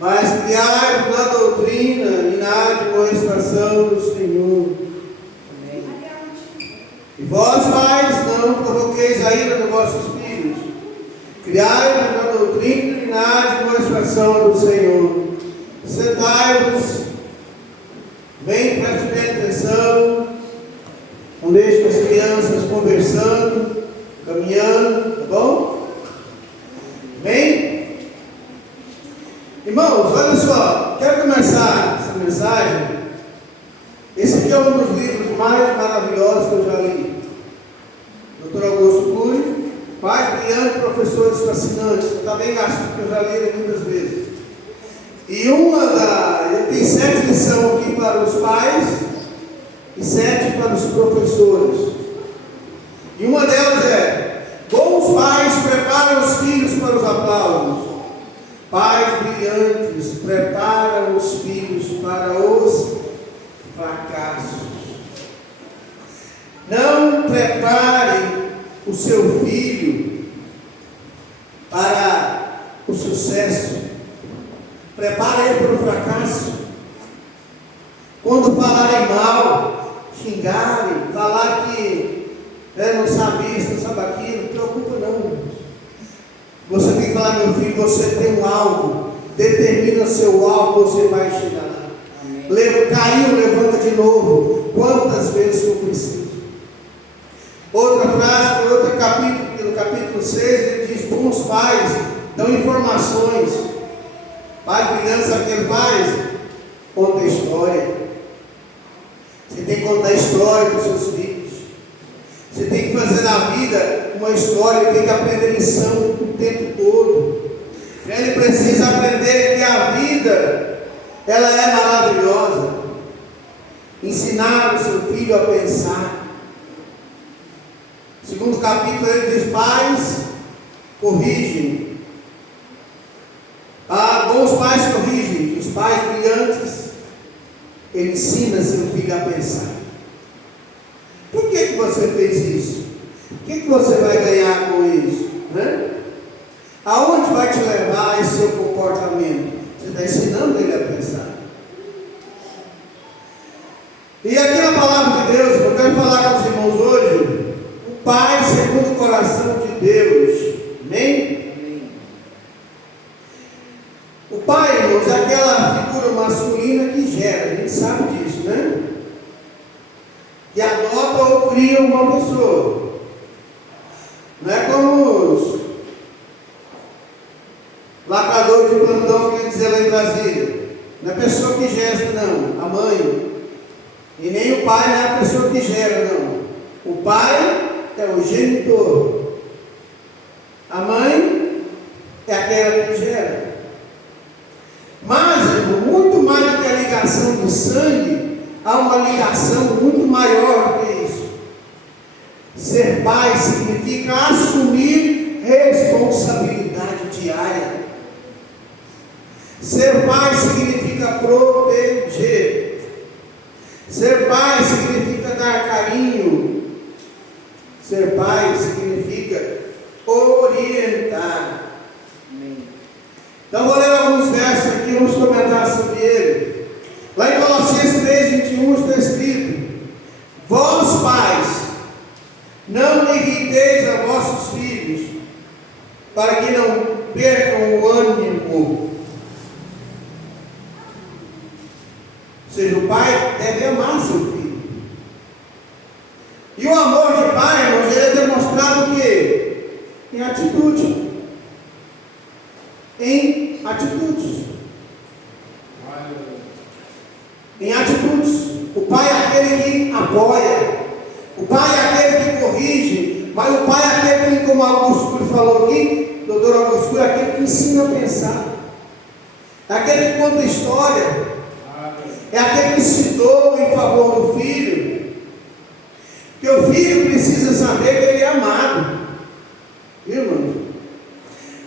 mas criai-vos na doutrina e na admoestação do Senhor. Amém. E vós, pais, não provoqueis a ira dos vossos filhos. Criai-vos na doutrina e na admoestação do Senhor. Sentai-vos, bem, preste bem atenção, não deixe as crianças conversando, caminhando, tá bom? Bem? Irmãos, olha só, quero começar essa mensagem. Esse aqui é um dos livros mais maravilhosos que eu já li. Dr. Augusto Cury, pai brilhante, professores fascinantes. Está bem gasto, porque eu já li ele muitas vezes. E ele tem 7 lições aqui para os pais e 7 para os professores. E uma delas é: bons pais preparam os filhos para os aplausos. Pais brilhantes preparam os filhos para os fracassos. Não preparem o seu filho para o sucesso. Prepare ele para o fracasso. Quando falarem mal, xingarem, falar que não sabe isso, não sabe aquilo, não preocupa não. Você tem que falar: meu filho, você tem um alvo, determina seu alvo, você vai chegar lá. Caiu, levanta de novo, quantas vezes for preciso. Outra frase, outro capítulo, no capítulo 6, ele diz: bons pais dão informações. Pai brilhante, sabe o que ele faz? Conta história. Você tem que contar história para os seus filhos. Você tem que fazer na vida uma história, tem que aprender lição o tempo todo. Ele precisa aprender que a vida, ela é maravilhosa. Ensinar o seu filho a pensar. Segundo capítulo, ele diz: pais corrigem. Bons pais corrigem. Os pais brilhantes, ele ensina seu filho a pensar. Por que você fez isso? O que você vai ganhar com isso? Aonde vai te levar esse seu comportamento? Você está ensinando ele a pensar. E aqui na palavra de Deus, eu quero falar com os irmãos hoje: o pai segundo o coração de Deus. Amém? O pai, irmãos, é aquela figura masculina que gera, a gente sabe disso, né? Que adota ou cria uma pessoa. Não é como os lacradores de plantão que dizer lá em Brasília. Não é a pessoa que gesta, não, a mãe. E nem o pai não é a pessoa que gera, não. O pai é o genitor. A mãe é aquela que gera. Mas, muito mais do que a ligação de sangue, há uma ligação muito maior do que isso. Ser pai significa assumir responsabilidade diária. Ser pai significa proteger. Ser pai significa dar carinho. Ser pai significa orientar. Então vou ler alguns versos aqui, vamos comentar sobre ele. Lá em Colossenses 3:21 está escrito: vós pais, não irriteis a vossos filhos, para que não percam o ânimo. Ou seja, o pai deve amar seu filho. E o amor de pai, irmãos, ele é demonstrado o quê? Em atitude. Em atitudes. Em atitudes. O pai é aquele que apoia. O pai é aquele que corrige. Mas o pai é aquele que, como Augusto Cury falou aqui, Dr. Augusto Cury, é aquele que ensina a pensar. É aquele que conta história. É aquele que se doa em favor do filho. Porque o filho precisa saber que ele é amado. Viu, irmão?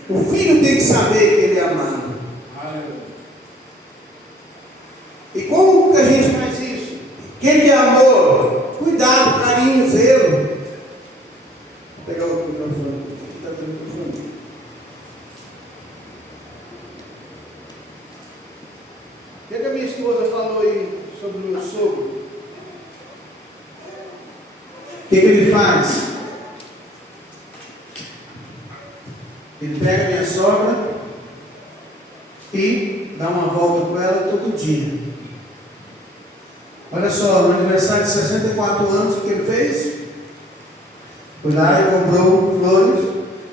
O filho tem que saber que ele é amado. E como que a gente faz isso? Quem que é amor? Cuidado, carinho, zelo. Vou pegar o microfone. Aqui está o microfone. que a minha esposa falou aí sobre o meu sogro? O que ele faz? Ele pega a minha sogra e dá uma volta com ela todo dia. Olha só, no aniversário de 64 anos, o que ele fez? Foi lá e comprou flores,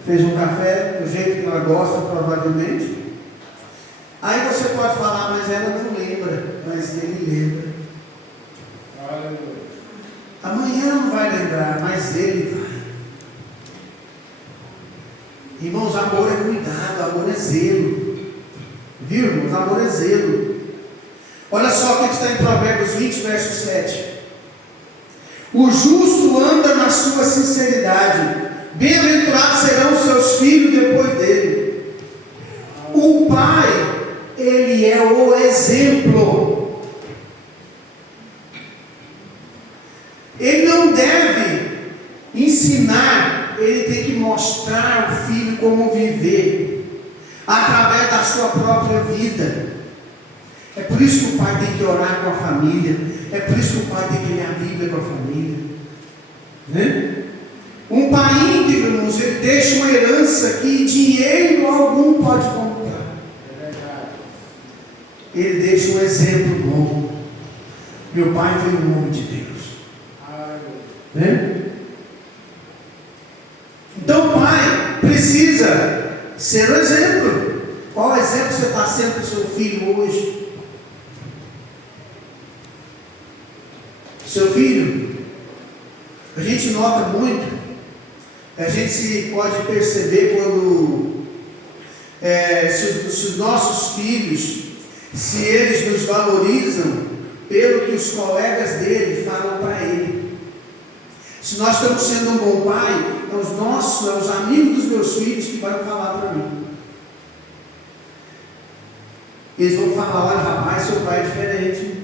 fez um café, do jeito que ela gosta, provavelmente. Aí você pode falar, mas ela não lembra, mas ele lembra. Amanhã ela não vai lembrar, mas ele vai. Irmãos, amor é cuidado, amor é zelo. Viu, irmãos? Amor é zelo. Olha só o que está em Provérbios 20, verso 7. O justo anda na sua sinceridade, bem-aventurados serão os seus filhos depois dele. O pai, ele é o exemplo. Ele não deve ensinar, ele tem que mostrar ao filho como viver, através da sua própria vida. É por isso que o pai tem que orar com a família, é por isso que o pai tem que ler a Bíblia com a família, né? Um pai íntegro, irmãos, ele deixa uma herança que dinheiro algum pode comprar. Ele deixa um exemplo bom. Meu pai foi um homem de Deus, né? Então o pai precisa ser o exemplo. Qual exemplo você está sendo para o seu filho hoje? Seu filho, a gente nota muito, a gente se pode perceber quando se os nossos filhos, se eles nos valorizam pelo que os colegas dele falam para ele. Se nós estamos sendo um bom pai, é os amigos dos meus filhos que vão falar para mim. Eles vão falar: olha, rapaz, seu pai é diferente.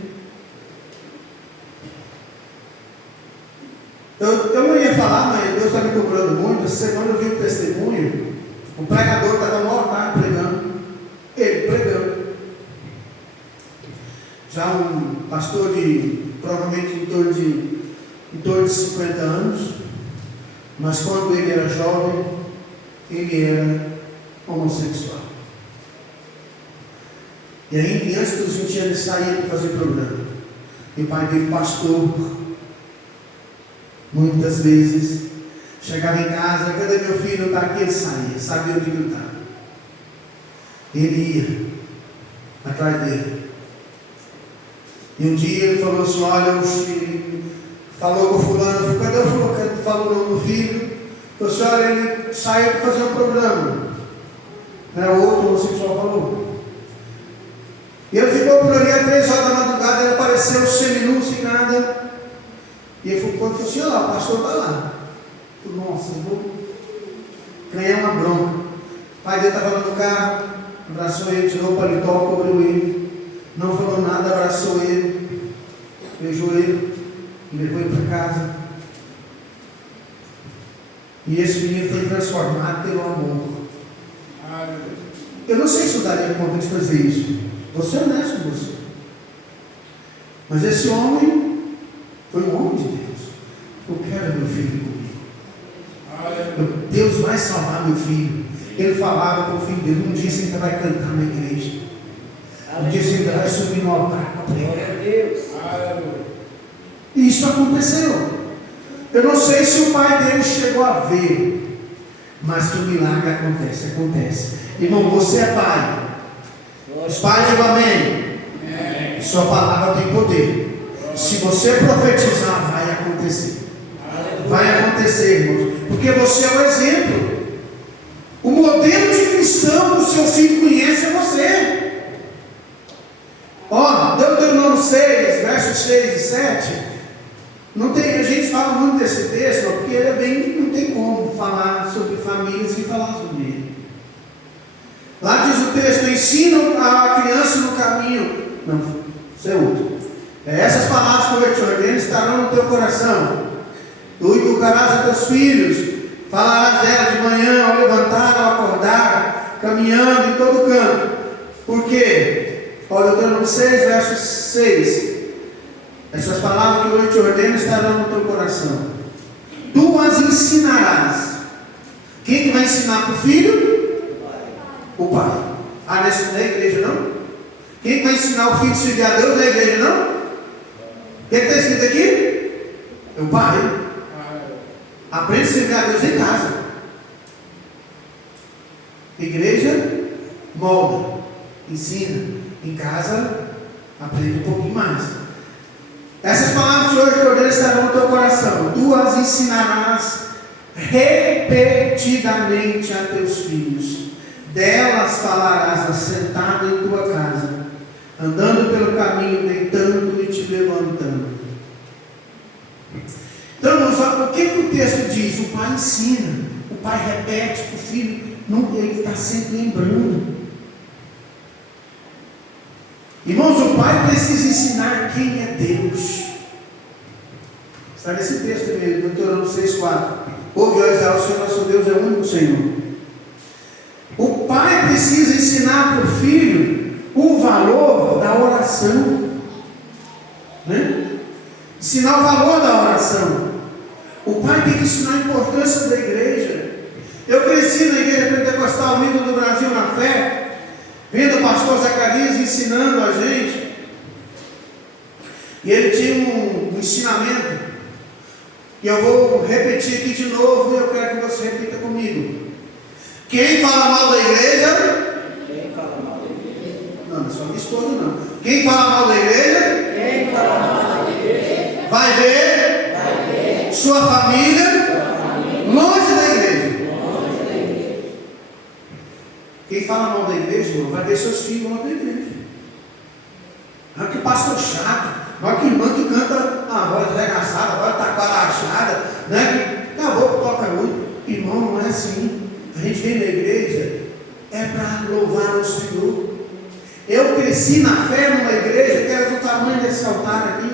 Eu não ia falar, mas Deus está me cobrando muito. Essa semana eu vi um testemunho. O pregador estava no altar pregando. Ele pregando. Já um pastor de, provavelmente em torno de 50 anos. Mas quando ele era jovem, ele era homossexual. E aí, antes dos 20 anos, ele saía para fazer programa. E o pai dele, pastor, muitas vezes chegava em casa: cadê meu filho? Não está aqui. Ele saía, sabia onde ele estava. Ele ia atrás dele. E um dia ele falou assim: olha, falou com o fulano, cadê o fulano que falou o nome do filho? Falou assim: olha, ele saiu para fazer um programa. O outro homossexual falou. E ele ficou por ali às 3 horas da madrugada. Ele apareceu seminu, sem nada. E ele falou assim: olha lá, o pastor está lá. Nossa, eu vou ganhar uma bronca. O pai dele estava no carro, abraçou ele, tirou o paletó, cobriu ele. Não falou nada, abraçou ele, beijou ele e levou ele para casa. E esse menino foi transformado pelo amor. Eu não sei se eu daria conta de fazer isso. Vou ser honesto com você. Mas esse homem foi um homem de Deus. Eu quero meu filho comigo. Deus vai salvar meu filho. Ele falava para o filho dele: um dia você ainda vai cantar na igreja. Um dia você ainda vai subir no altar para pregar. E isso aconteceu. Eu não sei se o pai dele chegou a ver, mas que o milagre acontece. Irmão, você é pai. Os pais digam amém. Sua palavra tem poder. Se você profetizar, vai acontecer. Vai acontecer, irmãos. Porque você é o exemplo. O modelo de cristão que o seu filho conhece é você. Deuteronômio 6, versos 6 e 7. A gente fala muito desse texto, porque ele é bem, não tem como falar sobre família sem falar sobre ele. Lá diz o texto: ensina a criança no caminho. Não, isso é outro. Essas palavras que eu te ordeno estarão no teu coração. Tu educarás a teus filhos, falarás dela de manhã, ao levantar, ao acordar, caminhando em todo canto. Por quê? Olha, Deuteronômio 6, verso 6. Essas palavras que hoje te ordeno estarão no teu coração. Tu as ensinarás. Quem que vai ensinar para o filho? O pai. Ah, não é na igreja não? Quem que vai ensinar o filho a servir a Deus na igreja não? O que está escrito aqui? É o pai. Aprende a servir a Deus em casa. Igreja molda, ensina. Em casa, aprende um pouquinho mais. Essas palavras de hoje que eu ordeno estarão no teu coração. Tu as ensinarás repetidamente a teus filhos. Delas falarás assentado em tua casa, andando pelo caminho, deitando e te levantando. Então, irmãos, o que o texto diz? O pai ensina, o pai repete para o filho, ele está sempre lembrando. Irmãos, o pai precisa ensinar quem é Deus. Está nesse texto mesmo, Deuteronômio 6,4. Ouve, ó Israel, o Senhor nosso Deus é o único Senhor. O pai precisa ensinar para o filho o valor da oração, né? Ensinar o valor da oração. O pai tem que ensinar a importância da igreja. Eu cresci na igreja pentecostal unida do Brasil na fé, vendo o pastor Zacarias ensinando a gente. E ele tinha um ensinamento que eu vou repetir aqui de novo e eu quero que você repita comigo. Quem fala mal da igreja? Quem fala mal da igreja? Não, não é só minha esposa não. Quem fala mal da igreja? Quem fala mal da igreja? Vai ver sua família longe da igreja. Quem fala mal da igreja, irmão, vai ver seus filhos longe da igreja. Olha que pastor chato. Olha que irmã que canta a voz arregaçada, a voz taquarachada, né? Que acabou que toca muito. Irmão, não é assim. A gente vem na igreja é para louvar o Senhor. Eu cresci na fé numa igreja que era do tamanho desse altar aqui.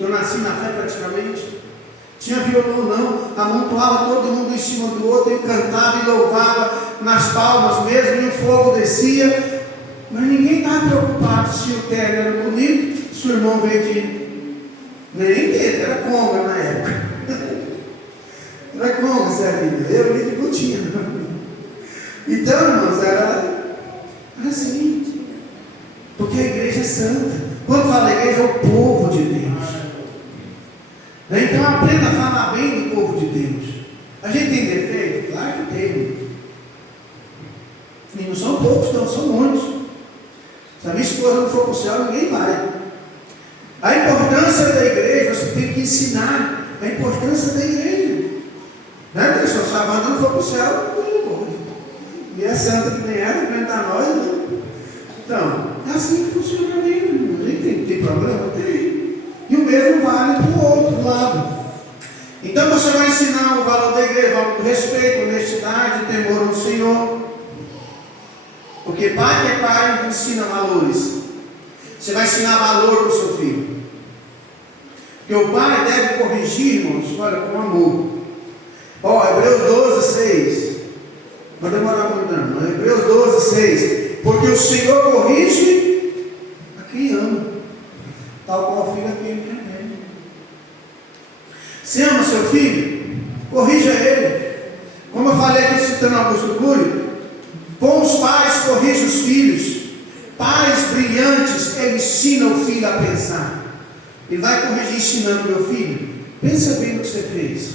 Eu nasci na fé praticamente. Tinha violão não, amontoava todo mundo em cima do outro, e cantava e louvava nas palmas mesmo, e o fogo descia. Mas ninguém estava preocupado se o terno era bonito, se o irmão veio de... Nem dele, era conga na época. Não é conga, Zé, eu vi de botina. Então, irmãos, era assim. Porque a igreja é santa. Quando fala igreja, é o povo de Deus. Então aprenda a falar bem do povo de Deus. A gente tem defeito? Claro que tem. E não são poucos, não, são muitos. Se a minha esposa não for para o céu, ninguém vai. A importância da igreja, você tem que ensinar a importância da igreja. Né, pessoal? Se a Wanda não for para o céu, não morre. E é santa que nem ela, aguentar nós. Né? Então, é assim que funciona a vida. A gente tem problema? Tem. E o mesmo vale para o outro lado. Então você vai ensinar o valor da igreja, o valor do respeito, honestidade, temor ao Senhor. Porque pai que é pai ensina valores. Você vai ensinar valor para o seu filho. Porque o pai deve corrigir, irmãos, olha, com amor. Ó, Hebreus 12, 6. Não vai demorar muito não. Hebreus 12, 6. Porque o Senhor corrige a quem ama. Tal qual o filho é quem quer. Você ama seu filho? Corrija ele. Como eu falei aqui citando Augusto Cury, bons pais corrigem os filhos. Pais brilhantes, ele ensina o filho a pensar. Ele vai corrigir ensinando meu filho. Pensa bem no que você fez.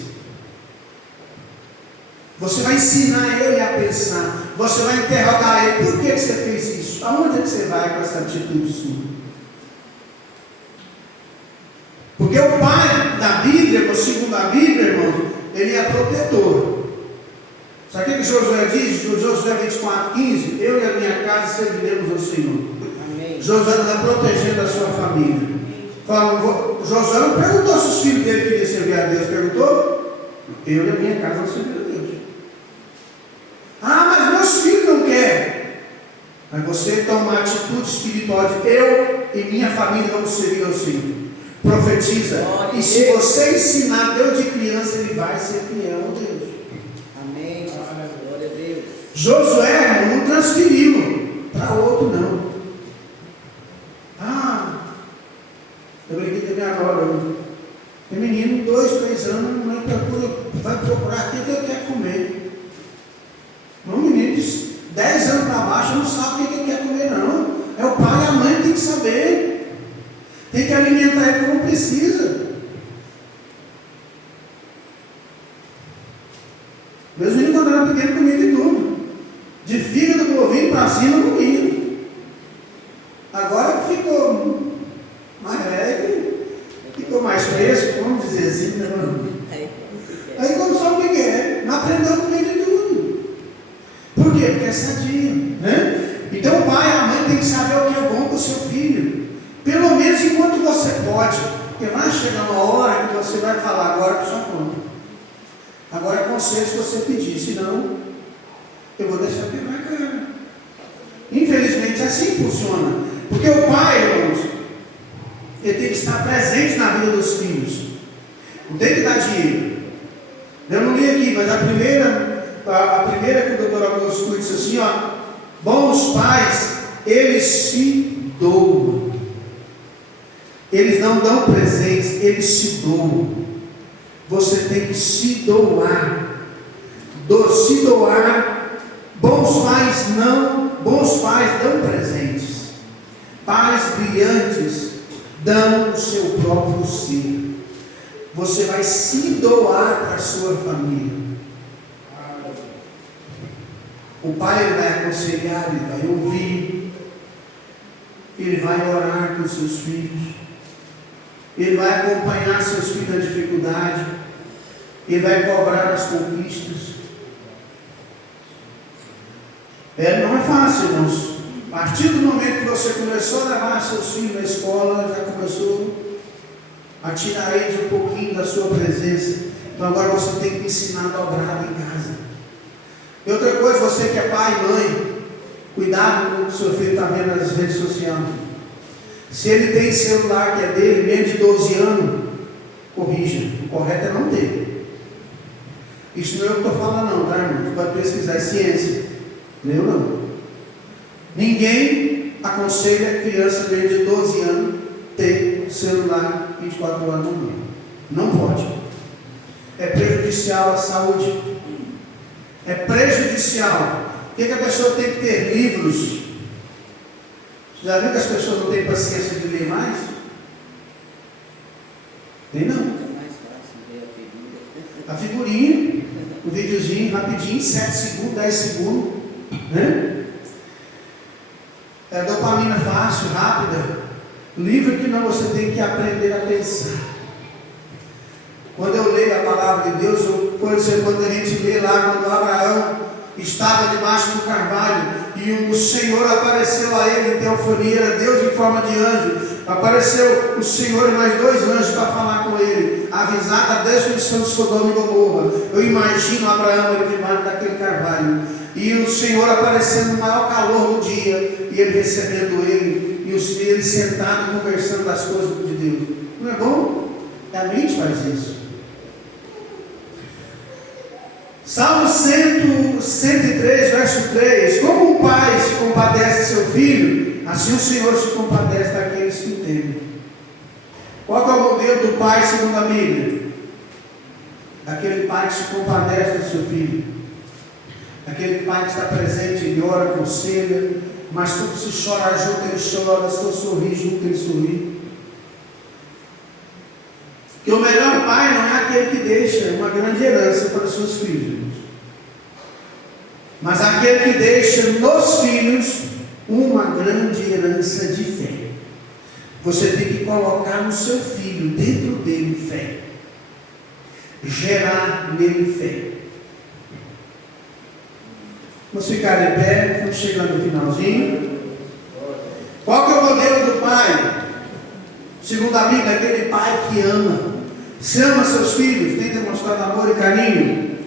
Você vai ensinar ele a pensar. Você vai interrogar ele. Por que você fez isso? Aonde é que você vai com essa atitude sua? Porque o pai da Bíblia, segundo a Bíblia, irmão, ele é protetor. Sabe o que Josué diz? Josué 24, 15. Eu e a minha casa serviremos ao Senhor. Amém. Josué está protegendo a sua família. Josué não perguntou se os filhos dele queriam servir a Deus. Perguntou? Eu e a minha casa vamos servir a Deus. Ah, mas meus filhos não querem. Mas você toma uma atitude espiritual de eu e minha família vamos servir ao Senhor. Profetiza. E se você ensinar Deus de criança, ele vai ser fiel a Deus. Amém. Glória a Deus. Josué não transferiu para outro, não. 2 anos, a mãe vai procurar aquilo que ele quer comer. Um menino de 10 anos para baixo não sabe o que ele quer comer, não. É o pai e a mãe que tem que saber. Tem que alimentar ele como precisa. Meus meninos, quando eram pequenos, comiam de tudo. De fígado do bovino para cima, não comia. Agora que ficou mais leve, ficou mais fresco, vamos dizer assim, né? Aí como sabe o que é? Não aprendeu a comer de tudo. Por quê? Porque é sadio, né? Então o pai e a mãe tem que saber o que é bom para o seu filho. Pelo menos enquanto você pode. Porque vai chegar uma hora que você vai falar agora por sua conta. Agora é conselho se você pedir, senão eu vou deixar quebrar a cara. Infelizmente assim funciona. Porque o pai, irmãos, ele tem que estar presente na vida dos filhos. Não tem que dar dinheiro. Eu não li aqui, mas a primeira que o Dr. Augusto disse assim, ó, bons pais, eles se doam. Eles não dão presentes, eles se doam. Você tem que se doar. Se doar. Bons pais dão presentes. Pais brilhantes dão o seu próprio ser. Você vai se doar para a sua família. O pai ele vai aconselhar, ele vai ouvir, ele vai orar com seus filhos, ele vai acompanhar seus filhos na dificuldade, ele vai cobrar as conquistas. Não é fácil, irmãos. A partir do momento que você começou a levar seus filhos na escola, já começou a tirar eles um pouquinho da sua presença. Então agora você tem que ensinar a dobrar em casa. E outra coisa, você que é pai e mãe, cuidado com o que o seu filho está vendo nas redes sociais. Se ele tem celular que é dele, menos de 12 anos, corrija. O correto é não ter. Isso não é o que eu estou falando não, tá, irmão? Você pode pesquisar, é ciência. Eu não. Ninguém aconselha criança menos de 12 anos ter celular 24 horas no dia. Não pode. É prejudicial à saúde. É prejudicial. Por que a pessoa tem que ter livros? Você já viu que as pessoas não têm paciência de ler mais? Tem não. A figurinha, o videozinho rapidinho, 7 segundos, 10 segundos, né? É dopamina fácil, rápida. Livro que não, você tem que aprender a pensar. Quando eu leio a palavra de Deus, quando a gente lê lá, quando Abraão estava debaixo do carvalho e o Senhor apareceu a ele em teofania, era Deus em forma de anjo. Apareceu o Senhor e mais 2 anjos para falar com ele, avisar da destruição de Sodoma e Gomorra. Eu imagino Abraão ele debaixo daquele carvalho e o Senhor aparecendo no maior calor do dia e ele recebendo ele e ele sentado conversando das coisas de Deus. Não é bom? A mente faz isso. Salmo 103, verso 3. Como um pai se compadece de seu filho, assim o Senhor se compadece daqueles que o temem. Qual é o modelo do pai segundo a Bíblia? Aquele pai que se compadece do seu filho. Aquele pai que está presente, ele ora, aconselha, mas tudo se chora junto, ele chora, se eu sorrir junto, ele sorri. Que o melhor pai não é aquele que deixa uma grande herança para os seus filhos, mas aquele que deixa nos filhos uma grande herança de fé. Você tem que colocar no seu filho, dentro dele, fé, gerar nele fé. Vamos ficar de pé, estamos chegando no finalzinho. Qual que é o modelo do pai? Segundo a Bíblia, aquele pai que ama. Se ama seus filhos, tem demonstrado amor e carinho.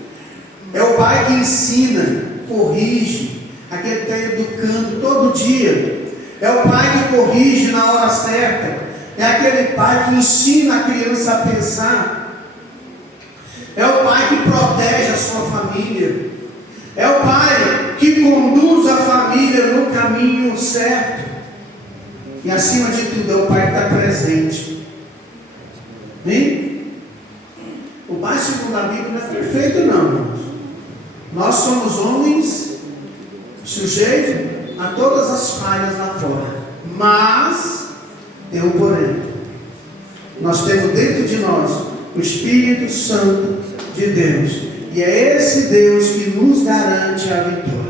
É o pai que ensina, corrige, aquele que está educando todo dia. É o pai que corrige na hora certa. É aquele pai que ensina a criança a pensar. É o pai que protege a sua família. É o pai que conduz a família no caminho certo. E acima de tudo, é o pai que está presente. Hein? O pai, segundo a Bíblia, não é perfeito, não, irmãos. Nós somos homens sujeitos a todas as falhas lá fora. Mas, tem um porém. Nós temos dentro de nós o Espírito Santo de Deus. E é esse Deus que nos garante a vitória.